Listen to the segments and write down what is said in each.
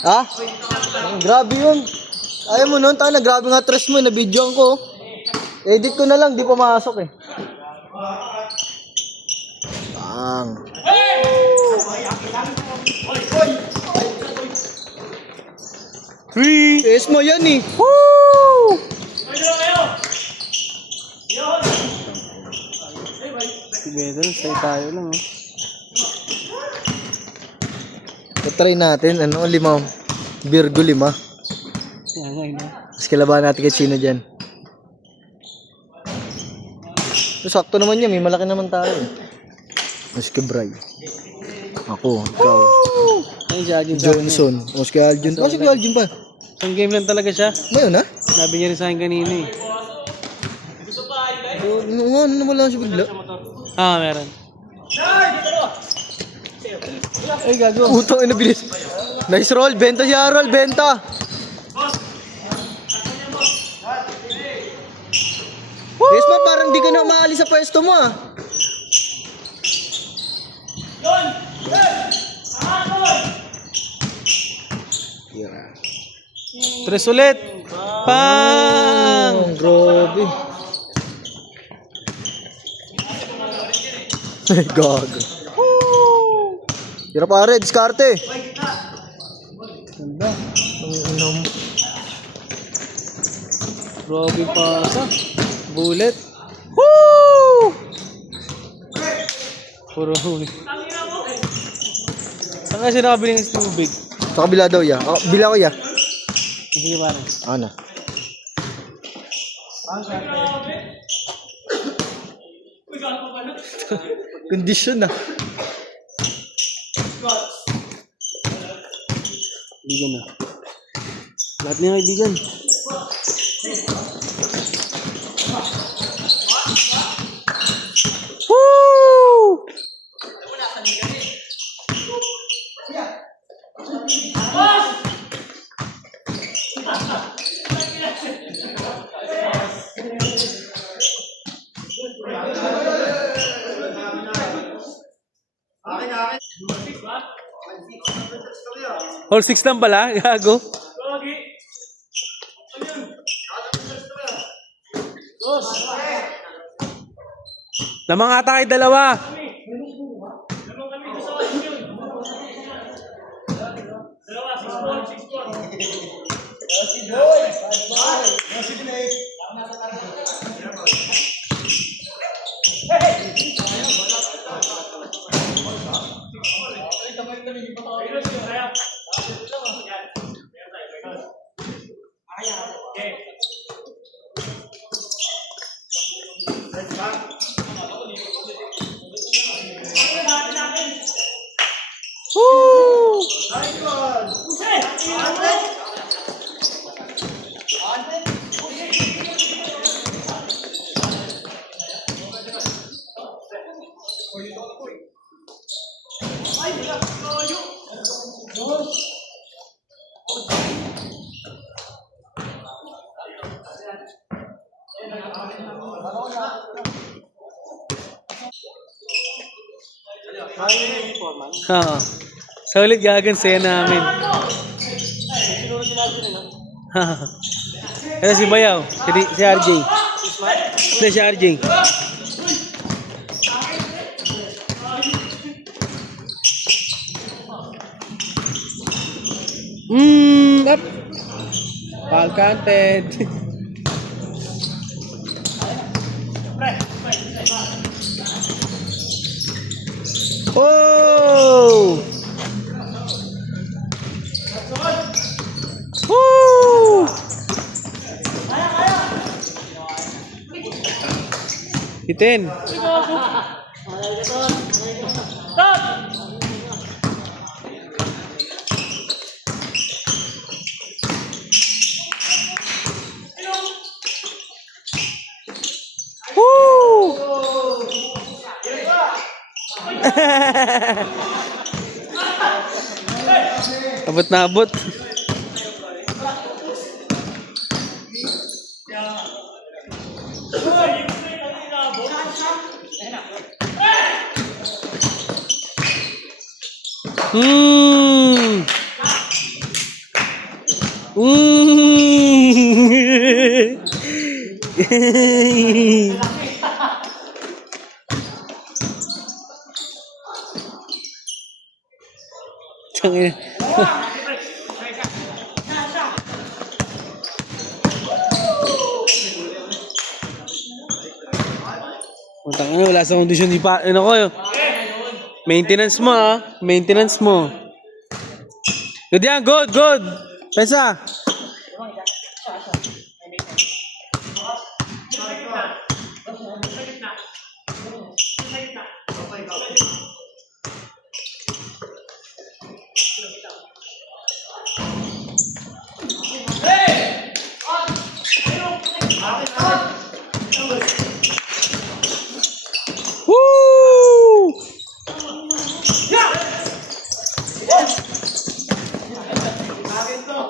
Ha? Grabe yun. Ayaw mo nun, tayo na grabe nga trash mo, na-videoan ko. Edit ko na lang, di pa makasok eh. Bang. Three. Es mo yan eh. Woo! Together, stay tayo lang oh. Try natin, ano, 5. Virgo 5. Yan nga ina. Tapos kilabahan natin kay sino dyan. So, sakto naman yan, may malaki naman tayo. Mas kay Bray. Ako, ikaw. Ayun si Aljun Johnson. Mas kay Aljun. Mas kay Aljun pa. Isang game lang talaga siya. Ngayon ha? Sabi niya rin sa akin kanina eh. Ano naman lang siya bigla? Ah, meron. Ay, gago. Utang ina bilis. Nice roll. Benta siya, roll. Benta. Yes, ma, parang di ka na maalis sa pwesto mo ah. Tres ulit. Pang! Oh, grabe. Gago. Tira pare, diskarte. Ganda. Ang Grabe pasa. Bullet. Woo! Puro huli. Saan nga siya nakabili ng tubig? Sa kabila daw ya. Oh, bila ko ya. Sige parang. Ano? Kondisyon na. Kaibigan na. Lahat niya kaibigan. Woo! All 6 lang pala, gago. Lamang ata kay dalawa. Woo! Oo. Sa ulit gagan saya namin. Ito si Bayaw, si RJ. Ito si RJ. Up. Ball counted. Oh! Woo! Hitin. Woo! Abot na abot. Mm. Mm. Tangina. Utang ina, wala sa kondisyon di pa. Ano ko yun? Maintenance mo ah. Maintenance mo. Good yan, good, good. Pesa. Woo!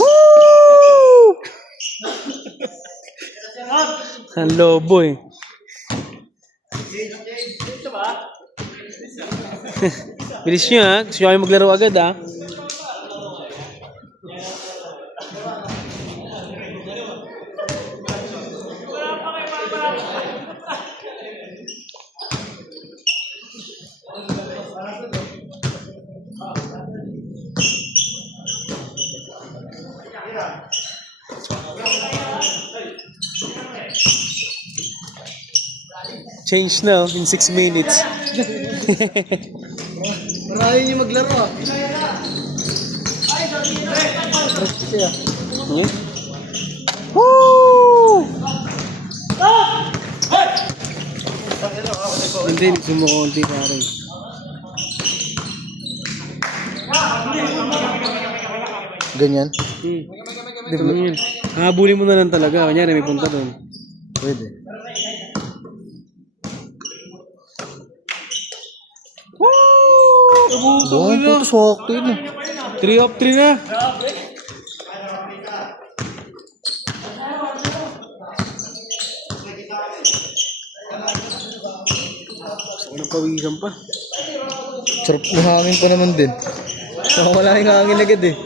Woo! Ang lobo eh. Bilis nyo ha. Gusto nyo kayo maglaro agad ha. Change now in 6 minutes. Marami nyo maglaro ah. Siya. Okay. Woo! Hindi, sumukonti pa rin. Ganyan? Di ba yun? Habulin mo na lang talaga. Kanyari may punta doon. Pwede. Woo! Doon, ito swakto yun eh. 3 of 3 na. Gusto ko ng pawisan pa. Sarap ng hangin pa naman din. Wala yung hangin agad eh.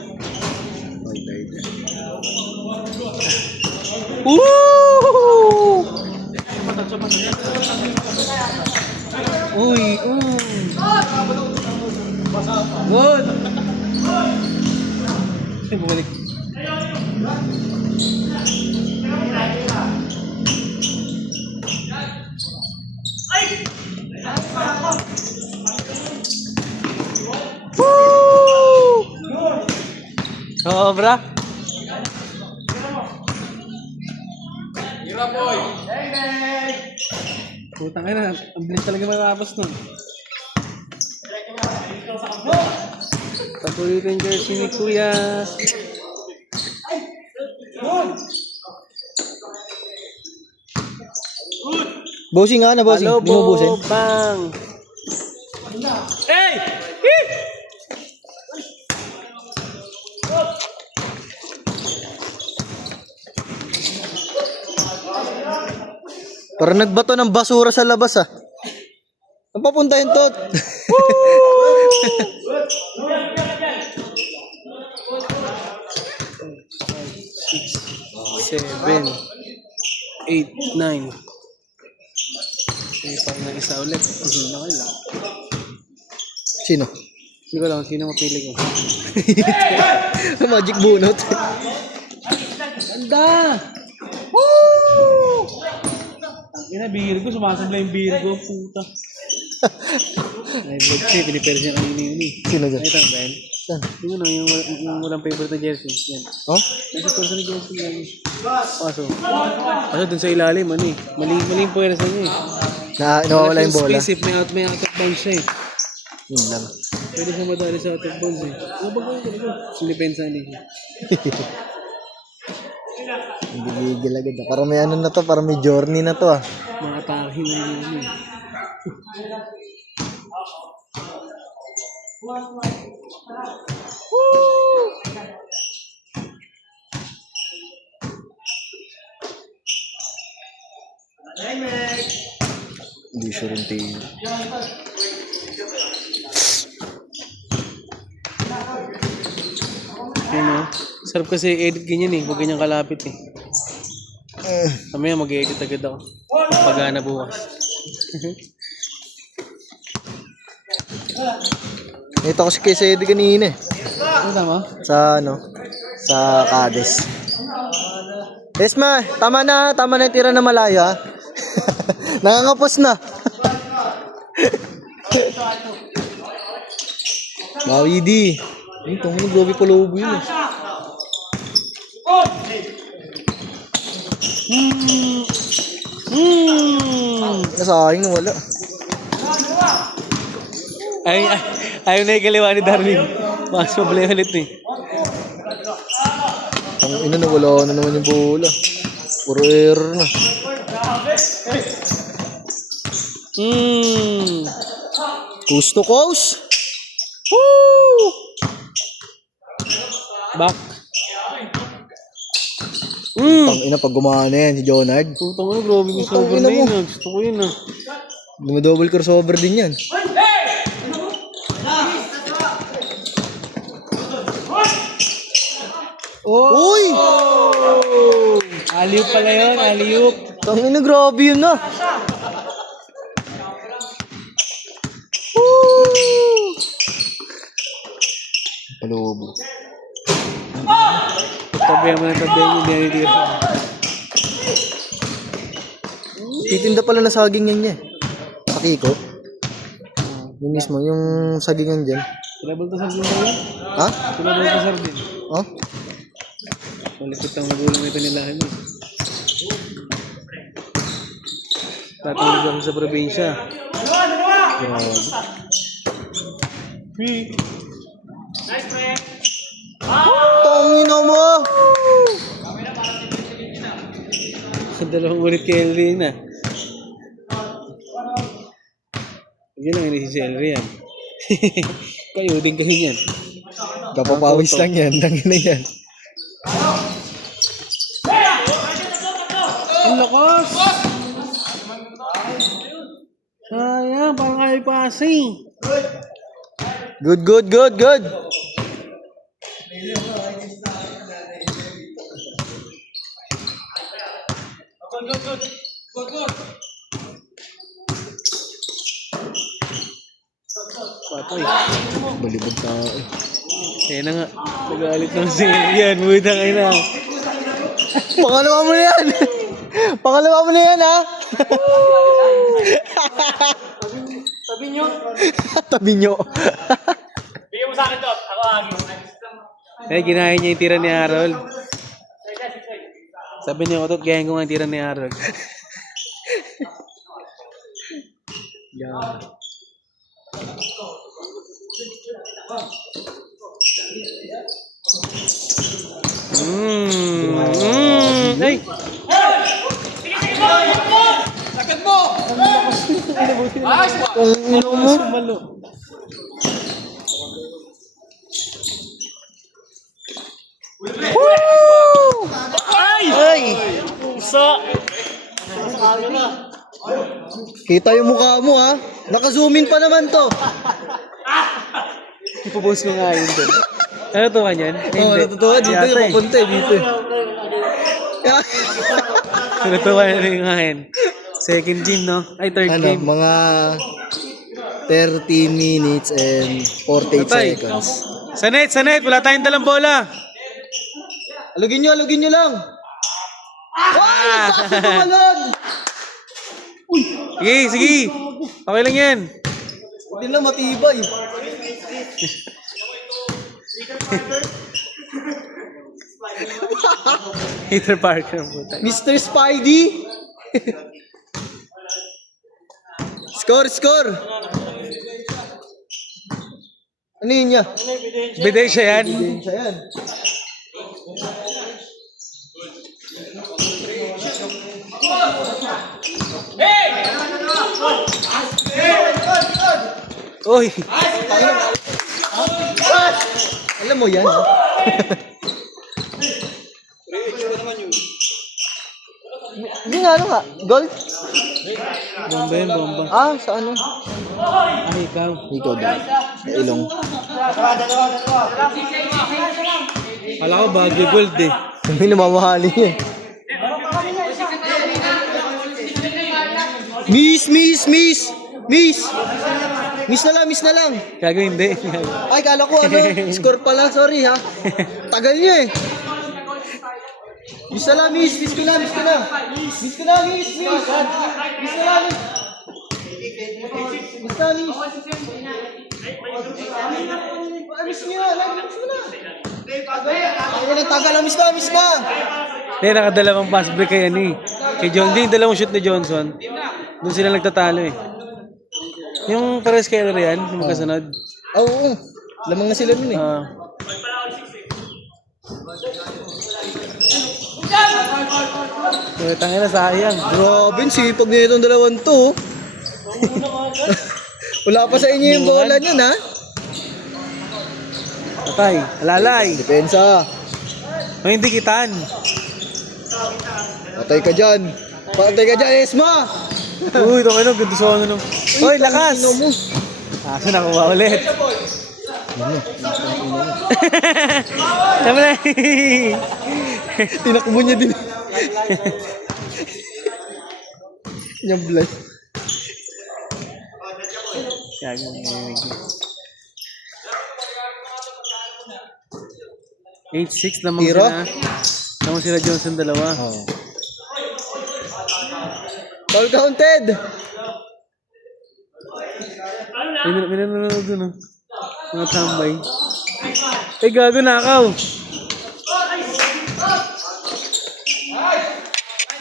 Woo! Uy, good! Ay, bumalik. Woo! Sobra. Putang ina, ang bilis talaga matapos nun. Paborito yung jersey ni Kuya. Bossing nga na, bossing. Hello, Hindi mo bossing. bang! Hey! Eh! Parang nagbato ng basura sa labas ah. Saan papunta yun, Tot? Seven, 8, 9. May pang na isa ulit. Okay lang. Sino? Hindi ko lang sino mapili ko. Magic bunot. Ganda! Woo! Ina, beer ko. Sumasabla yung beer ko. Puta. Ay, vlog siya. Pinipera siya kanina yun eh. Sino dyan? Nakita mo ba yan? Saan? Yung ano, yung walang favorite na jersey. Yan. Oh? Nasa person na jersey yan. Kaso dun sa ilalim, ano eh. Mali yung puwersa niya eh. Nawawala yung bola. Space, may out of bounds siya eh. Yun lang. Pwede siya madali sa out of bounds eh. Ano ba gawin ko? Sinipensa niya. Hindi gigil agad ah. Parang may ano na to, parang may journey na to ah. Mga tahi na yun eh. Hindi sure yung tingin. Yun o. Sarap kasi edit ganyan eh. Huwag ganyan kalapit eh. Mamaya mag-edit agad ako. Pagana bukas. Ito kasi kay Sedi kanina eh. Ano tama? Sa ano? Sa Cadiz. Esma, tama na yung tira na malayo ha. Nangangapos na. Bawi di. Ito mo, grabe pala ubo yun eh. Nasayang na wala. Ayaw na ikaliwa ni Darwin. Mas mabalay ulit eh. Ang ina na wala na naman yung bola. Puro error na. Coast to coast. Woo! Back. Ang ina pag gumana yan si Jonard. Putang ano, grabe yung sober na yun. Gusto ko yun ah. Double crossover din yan. Uy! Aliyup pala yun, aliyup. Ang ina grabe yun na. Palubo. Tabihan mo na tabihan mo, hindi na nitira. Titinda pala na saging yan niya. Sa Kiko. Yung mismo, yung sagingan dyan. Trouble to sardin ba yun? Ha? Trouble to sardin. Oh? Malapit ang magulang ito nilahan yun. Tatawag ako sa probinsya. Grabe. Tangin na mo! Dalawang ulit kay Elry na. Hindi lang ini si Elry yan. Kayo din kasi yan. Kapapawis lang yan. Tangin na yan. Ang lakas! Sayang, parang kayo passing. Good. Patay. Balibad tao. Kaya na nga. Nagalit naman si Elry yan. Buwita kayo na. Pangalawa mo na yan. Pangalawa mo na yan ha. Sabi nyo. Tabi nyo. Bigyan mo sa akin to. Ako agis. Eh, ginaya niya yung tira ni Harold. Sabi niya ko to, gayahin ko nga yung tira ni Harold. Yan. Ay! Sakit mo! Ang ino mo. Sumalo. Ay! Puso! Kita yung mukha mo ha. Naka-zoom in pa naman to. Ipopost ko nga yun doon. Ano to kanyan? Oo, natutuwa dito yung papunta eh, dito. Natutuwa na rin nga yun. Second game, no? Ay, third Ano, game. mga 30 minutes and 48 Patay. seconds. Sa net! Wala tayong dalang bola! Alugin nyo lang. Ay! Nagkakasumalon! Sige! Okay lang yan. Hindi na matibay. Peter Parker ang puta. Mr. Spidey! Score! Ano yun niya? Biday siya yan. Hindi siya yan. Uy! Alam mo yan. Hindi nga ano nga. Gold? Bomba yan, bomba. Ah, sa ano? Ay, ikaw. Ikaw din. Sa ilong. Kala ko Baguio Gold eh. May namamahali niya. Miss! Miss na lang. Gago hindi. Ay, kala ko ano, score pala, sorry ha. Tagal niya eh. Miss na lang. Miss ko na. Miss ko na, miss. Miss na, miss. Miss niyo, miss mo na. Tagal, miss na. Hindi, nakadalawang pass break kay ano eh. Kay John, hindi, dalawang shoot ni Johnson. Doon sila nagtatalo eh. Yung pares kay yan, yung magkasunod. Oo. Lamang na sila nun eh. Tangin na sayang. Grabe, sipag na itong dalawang to. Wala pa sa inyo yung bola niyan ha. Patay, alalay. Depensa. O hindi kitan. Patay ka dyan, Esma. Uy, ito kayo, ganda sa ano. Uy, lakas. Ino mo. Kaso nakuha ulit. Tama na. Tinakbo niya din. Nyablay. Gago, narinig niya. 8-6 lamang Tiro? sila. Lamang sila Johnson dalawa. Oh. Foul counted. May nanonood dun, oh. Mga tambay. Eh, gago, nakaw.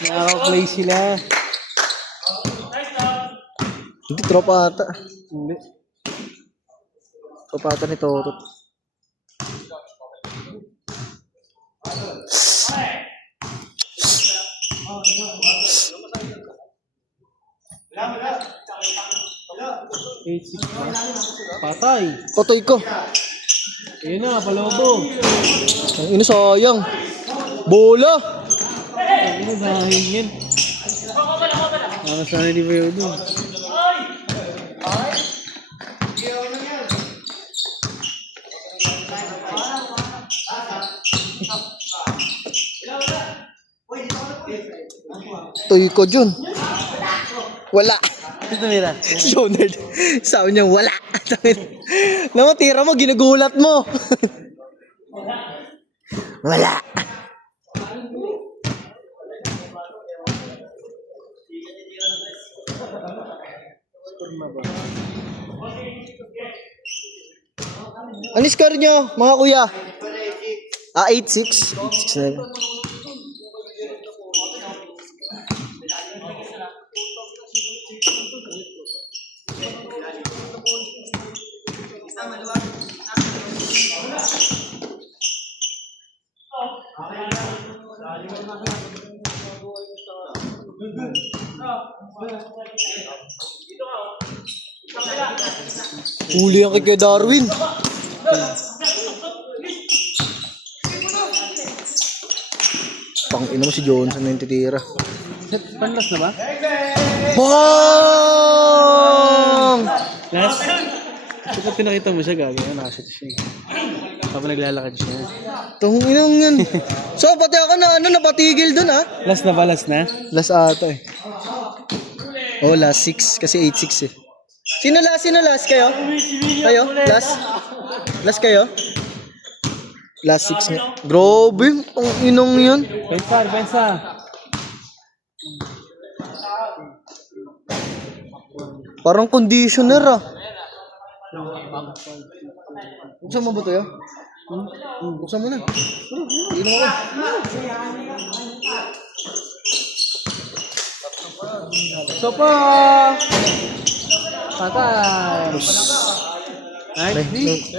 Nakaw-play sila. Hindi, tropa ata. Hindi. Tropa ata ni Torot. Patay. Patay ko. Ayun na, palobo. Ang ino sayang. Bola. Ano dahil yan? Sana di ba yun doon? Toy ko dyan. Wala. Ito mira. Leonard. Sabi niya wala. Namatira mo, ginugulat mo. Wala. Ano score nyo, mga kuya? 8-6. 8-6 na. Uli ang kay Darwin. Pang ina mo si Johnson na yung titira. Panlas na ba? Bang! Last? Kapag pinakita mo siya, gagawin. Nakashot siya. Kapag naglalakad siya. Tong inang yan. So, pati ako na napatigil dun ha. Last na ba? Last na? Last ata eh. Oh, last 6. Kasi 8-6 eh. Sino last kayo? Kayo? Last kayo? Last 6 nga. Grabe, ang inong yun. Pensa. Parang conditioner ah. Buksan mo ba ito yun? Buksan mo na. Inom ako. Sopa! Patay! 19 minutes.